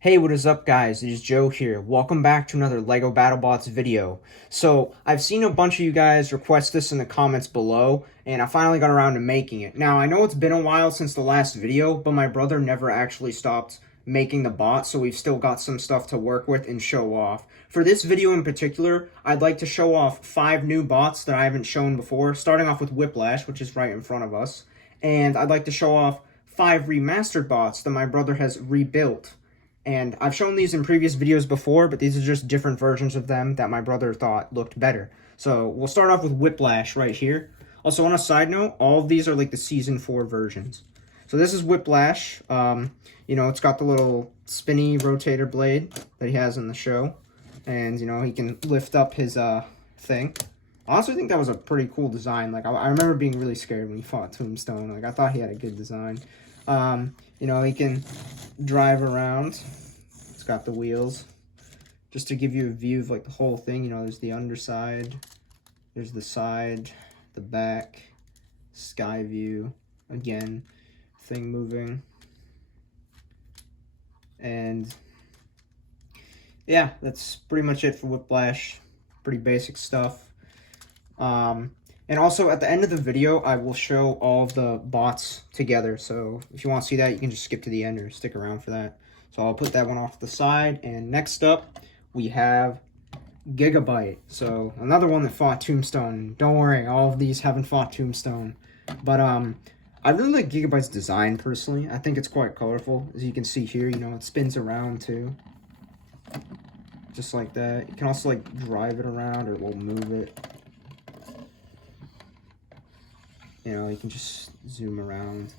Hey, what is up guys? It is Joe here. Welcome back to another LEGO BattleBots video. So, I've seen a bunch of you guys request this in the comments below, and I finally got around to making it. Now, I know it's been a while since the last video, but my brother never actually stopped making the bot, so we've still got some stuff to work with and show off. For this video in particular, I'd like to show off 5 new bots that I haven't shown before, starting off with Whiplash, which is right in front of us. And I'd like to show off 5 remastered bots that my brother has rebuilt. And I've shown these in previous videos before, but these are just different versions of them that my brother thought looked better. So we'll start off with Whiplash right here. Also, on a side note, all of these are like the Season 4 versions. So this is Whiplash. It's got the little spinny rotator blade that he has in the show. And, he can lift up his thing. I also think that was a pretty cool design. Like, I remember being really scared when he fought Tombstone. Like, I thought he had a good design. He can drive around. It's got the wheels. Just to give you a view of, like, the whole thing, there's the underside. There's the side, the back, sky view. Again, thing moving. And, yeah, that's pretty much it for Whiplash. Pretty basic stuff. And also, at the end of the video, I will show all of the bots together. So if you want to see that, you can just skip to the end or stick around for that. So I'll put that one off to the side. And next up, we have Gigabyte. So another one that fought Tombstone. Don't worry, all of these haven't fought Tombstone. But I really like Gigabyte's design, personally. I think it's quite colorful. As you can see here, it spins around, too. Just like that. You can also, like, drive it around or, well, move it. You can just zoom around.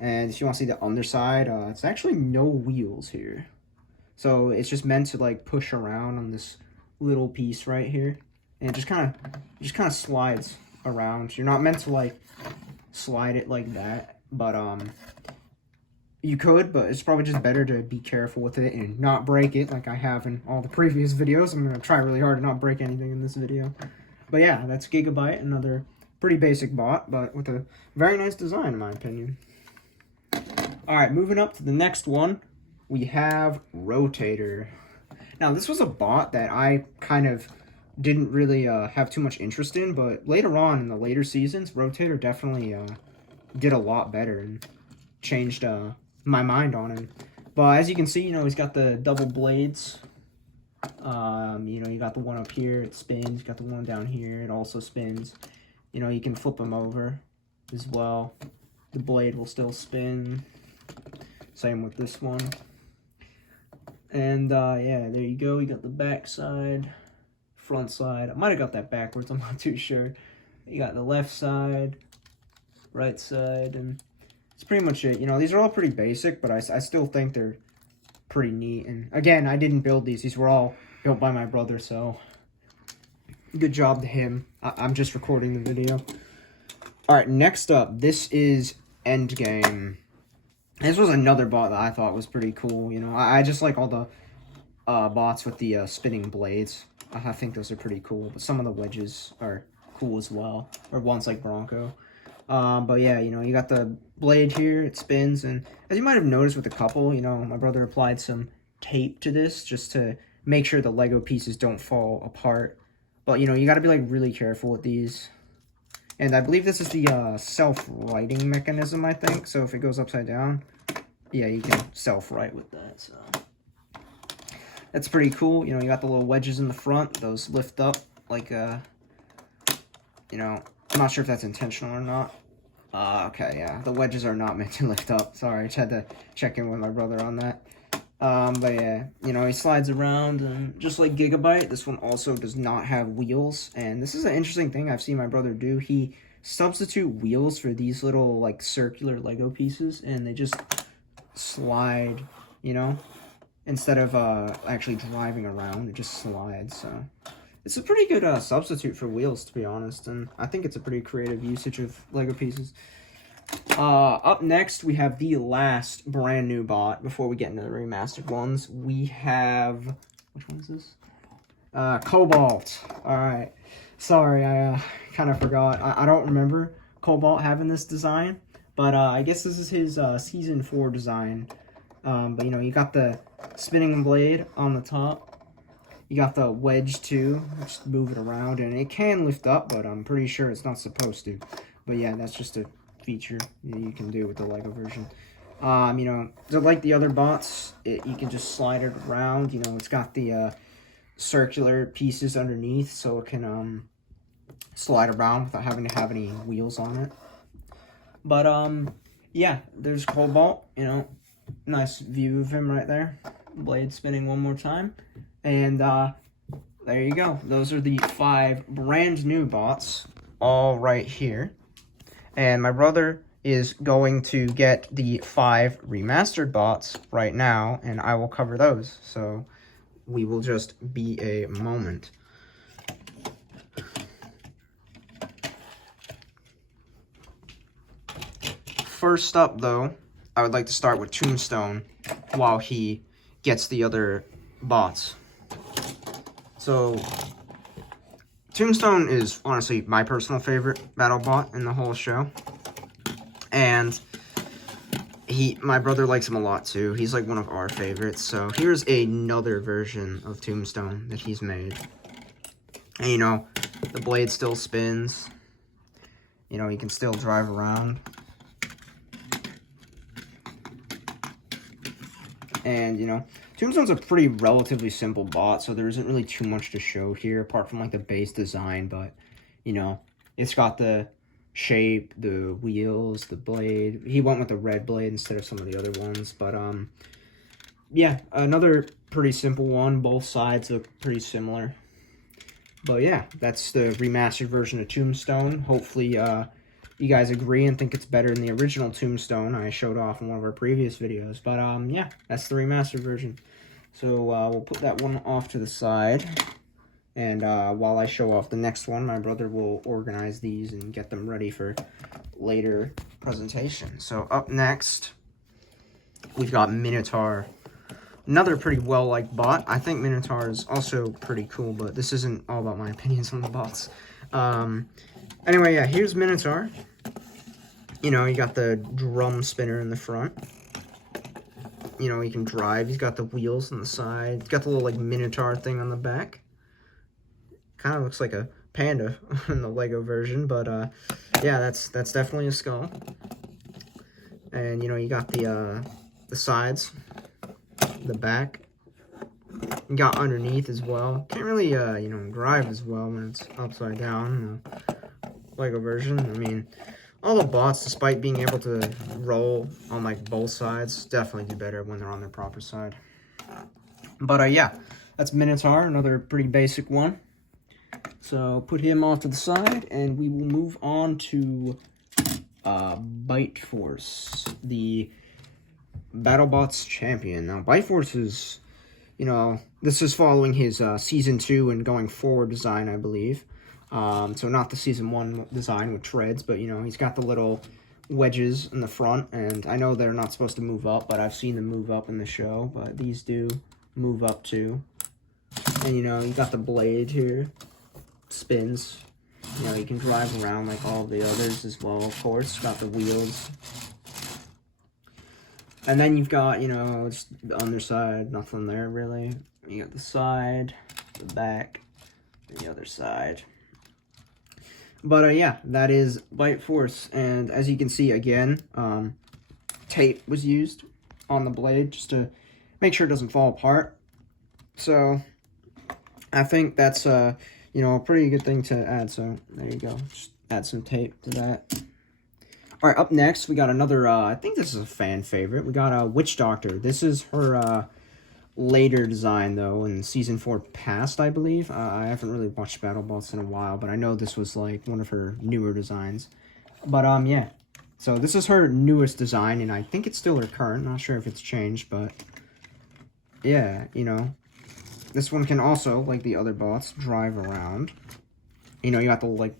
And if you want to see the underside, it's actually no wheels here. So it's just meant to, like, push around on this little piece right here. And it just kind of slides around. You're not meant to, like, slide it like that. But, you could, but it's probably just better to be careful with it and not break it like I have in all the previous videos. I'm going to try really hard to not break anything in this video. But yeah, that's Gigabyte, another pretty basic bot, but with a very nice design, in my opinion. Alright, moving up to the next one, we have Rotator. Now, this was a bot that I kind of didn't really have too much interest in, but later on in the later seasons, Rotator definitely did a lot better and changed my mind on him. But as you can see, he's got the double blades. You got the one up here, it spins. You got the one down here, it also spins. You can flip them over as well. The blade will still spin. Same with this one. And, yeah, there you go. You got the back side, front side. I might have got that backwards. I'm not too sure. You got the left side, right side, and it's pretty much it. These are all pretty basic, but I still think they're pretty neat. And, again, I didn't build these. These were all built by my brother, so good job to him. I'm just recording the video. Alright, next up, this is Endgame. This was another bot that I thought was pretty cool. I just like all the bots with the spinning blades. I think those are pretty cool. But some of the wedges are cool as well. Or ones like Bronco. But yeah, you got the blade here. It spins. And as you might have noticed with a couple, my brother applied some tape to this just to make sure the Lego pieces don't fall apart. But, you got to be, like, really careful with these. And I believe this is the self-righting mechanism, I think. So if it goes upside down, yeah, you can self-right with that. So that's pretty cool. You got the little wedges in the front. Those lift up like, I'm not sure if that's intentional or not. Okay, yeah, the wedges are not meant to lift up. Sorry, I just had to check in with my brother on that. But yeah, he slides around, and just like Gigabyte, this one also does not have wheels. And this is an interesting thing I've seen my brother do. He substitute wheels for these little, like, circular Lego pieces, and they just slide, instead of actually driving around, it just slides. So it's a pretty good substitute for wheels, to be honest, and I think it's a pretty creative usage of Lego pieces. Up next, we have the last brand new bot before we get into the remastered ones. We have, which one is this? Cobalt. Alright. Sorry, I kind of forgot. I don't remember Cobalt having this design, but I guess this is his Season 4 design. But, you got the spinning blade on the top. You got the wedge too, just move it around, and it can lift up, but I'm pretty sure it's not supposed to. But yeah, that's just a feature that you can do with the Lego version. You know, so like the other bots, you can just slide it around. You know, it's got the circular pieces underneath, so it can slide around without having to have any wheels on it. But yeah, there's Cobalt. You know, nice view of him right there. Blade spinning one more time. And there you go. Those are the 5 brand new bots, all right here. And my brother is going to get the 5 remastered bots right now, and I will cover those. So we will just be a moment. First up, though, I would like to start with Tombstone while he gets the other bots. So, Tombstone is honestly my personal favorite BattleBot in the whole show. And my brother likes him a lot too. He's like one of our favorites. So, here's another version of Tombstone that he's made. And you know, the blade still spins. You know, he can still drive around. And, you know, Tombstone's a pretty relatively simple bot, so there isn't really too much to show here, apart from, like, the base design, but, you know, it's got the shape, the wheels, the blade. He went with the red blade instead of some of the other ones, but, yeah, another pretty simple one. Both sides look pretty similar. But, yeah, that's the remastered version of Tombstone. Hopefully, you guys agree and think it's better than the original Tombstone I showed off in one of our previous videos. But, yeah, that's the remastered version. So, we'll put that one off to the side. And, while I show off the next one, my brother will organize these and get them ready for later presentation. So, up next, we've got Minotaur. Another pretty well-liked bot. I think Minotaur is also pretty cool, but this isn't all about my opinions on the bots. Anyway, yeah, here's Minotaur. You know, you got the drum spinner in the front. You know, he can drive. He's got the wheels on the side. He's got the little, like, Minotaur thing on the back. Kind of looks like a panda in the Lego version, but, yeah, that's definitely a skull. And, you know, you got the sides, the back. You got underneath as well. Can't really, you know, drive as well when it's upside down in the Lego version. I mean, all the bots, despite being able to roll on, like, both sides, definitely do better when they're on their proper side. But, yeah, that's Minotaur, another pretty basic one. So, put him off to the side, and we will move on to Bite Force, the BattleBots champion. Now, Bite Force is, you know, this is following his Season 2 and going forward design, I believe. So not the Season 1 design with treads, but, you know, he's got the little wedges in the front, and I know they're not supposed to move up, but I've seen them move up in the show, but these do move up too. And, you know, you got the blade here, spins. You know, you can drive around like all the others as well, of course. Got the wheels. And then you've got, you know, just the underside, nothing there really. You got the side, the back, and the other side. But, yeah, that is Bite Force. And as you can see, again, tape was used on the blade just to make sure it doesn't fall apart. So, I think that's, you know, a pretty good thing to add. So, there you go. Just add some tape to that. All right, up next, we got another, I think this is a fan favorite. We got Witch Doctor. This is her later design, though, in Season 4 past, I believe. I haven't really watched BattleBots in a while, but I know this was, like, one of her newer designs. But, yeah. So, this is her newest design, and I think it's still her current. Not sure if it's changed, but, yeah, you know. This one can also, like the other bots, drive around. You know, you got the, like,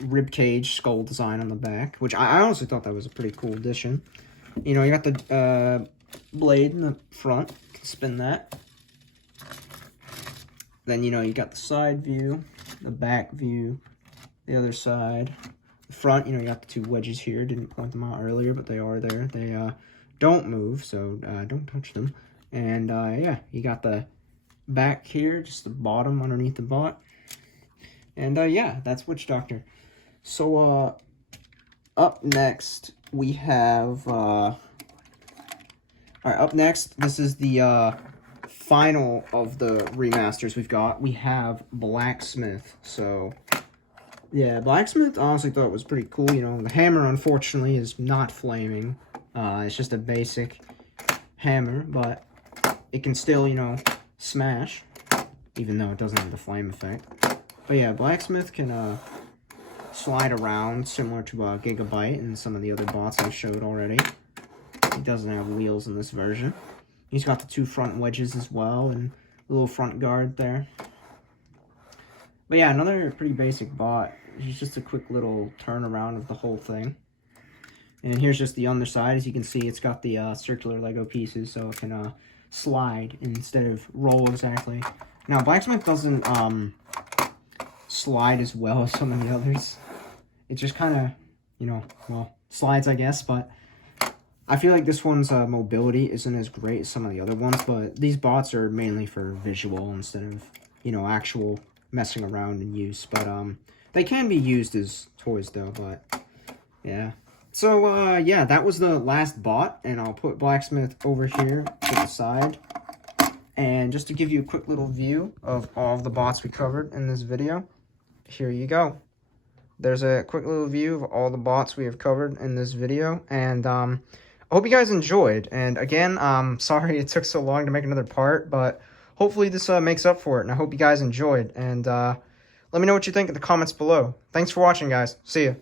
ribcage skull design on the back, which I honestly thought that was a pretty cool addition. You know, you got the blade in the front. Spin that. Then, you know, you got the side view, the back view, the other side. The front, you know, you got the 2 wedges here. Didn't point them out earlier, but they are there. They don't move, so don't touch them. And yeah, you got the back here, just the bottom underneath the bot. And yeah, that's Witch Doctor. So up next we have alright, up next, this is the final of the remasters we've got. We have Blacksmith. So yeah, Blacksmith, honestly thought it was pretty cool. You know, the hammer unfortunately is not flaming. It's just a basic hammer, but it can still, you know, smash, even though it doesn't have the flame effect. But yeah, Blacksmith can slide around similar to Gigabyte and some of the other bots I showed already. He doesn't have wheels in this version. He's got the 2 front wedges as well and a little front guard there. But yeah, another pretty basic bot. He's just a quick little turnaround of the whole thing. And here's just the underside. As you can see, it's got the circular Lego pieces, so it can slide instead of roll exactly. Now, Blacksmith doesn't slide as well as some of the others. It just kind of, you know, well, slides, I guess, but I feel like this one's mobility isn't as great as some of the other ones, but these bots are mainly for visual instead of, you know, actual messing around and use. But they can be used as toys though, but yeah. So yeah, that was the last bot, and I'll put Blacksmith over here to the side. And just to give you a quick little view of all of the bots we covered in this video, here you go. There's a quick little view of all the bots we have covered in this video, and I hope you guys enjoyed. And again, sorry it took so long to make another part, but hopefully this makes up for it, and I hope you guys enjoyed. And let me know what you think in the comments below. Thanks for watching, guys. See ya.